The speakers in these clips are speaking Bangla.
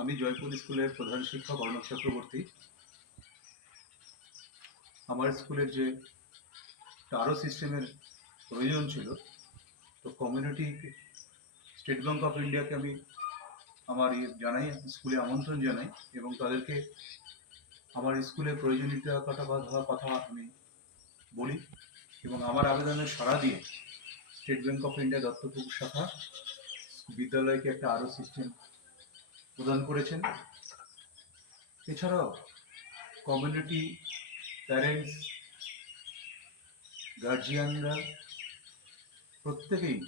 আমি জয়পুর স্কুলের প্রধান শিক্ষক অর্ণব চক্রবর্তী। আমার স্কুলের যে টারো সিস্টেমের প্রয়োজন ছিল, তো কমিউনিটি স্টেট ব্যাংক অফ ইন্ডিয়াকে আমি আমার জানাই, স্কুলে আমন্ত্রণ জানাই এবং তাদেরকে আমার স্কুলের প্রয়োজনীয়তার কথা আমি বলি এবং আমার আবেদনের সাড়া দিয়ে state Bank of India Duttapukur শাখা বিদ্যালয়কে একটা আরও সিস্টেম প্রদান করেছেন। এছাড়াও কমিউনিটি, প্যারেন্টস, গার্জিয়ানরা প্রত্যেকেই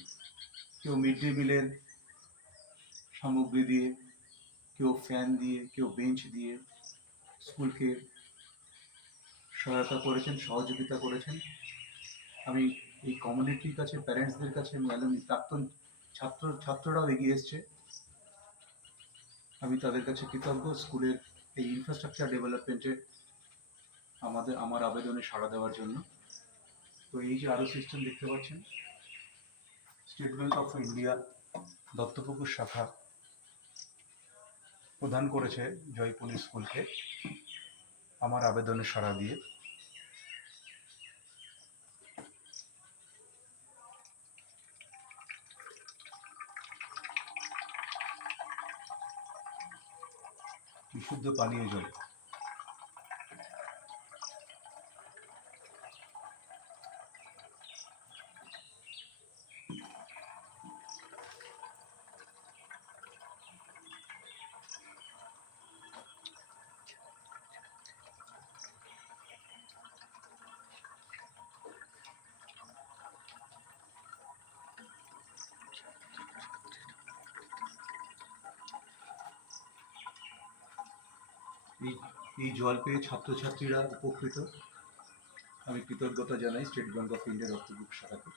কেউ মিড ডে মিলের সামগ্রী দিয়ে, কেউ ফ্যান দিয়ে, কেউ বেঞ্চ দিয়ে স্কুলকে সহায়তা করেছেন, সহযোগিতা করেছেন। আমি এই কমিউনিটির কাছে, প্যারেন্টসদের কাছে, প্রাক্তন ছাত্ররাও এগিয়ে এসছে, আমি তাদের কাছে কৃতজ্ঞ স্কুলের এই ইনফ্রাস্ট্রাকচার ডেভেলপমেন্টে আমার আবেদনে সাড়া দেওয়ার জন্য। তো এই যে আরও সিস্টেম দেখতে পাচ্ছেন, state Bank of India Duttapukur শাখা প্রদান করেছে জয়পুর স্কুলকে আমার আবেদনে সাড়া দিয়ে। বিশুদ্ধ পানীয় জল। এই জল পেয়ে ছাত্রছাত্রীরা উপকৃত। আমি কৃতজ্ঞতা জানাই State Bank of India Duttapukur শাখাকে।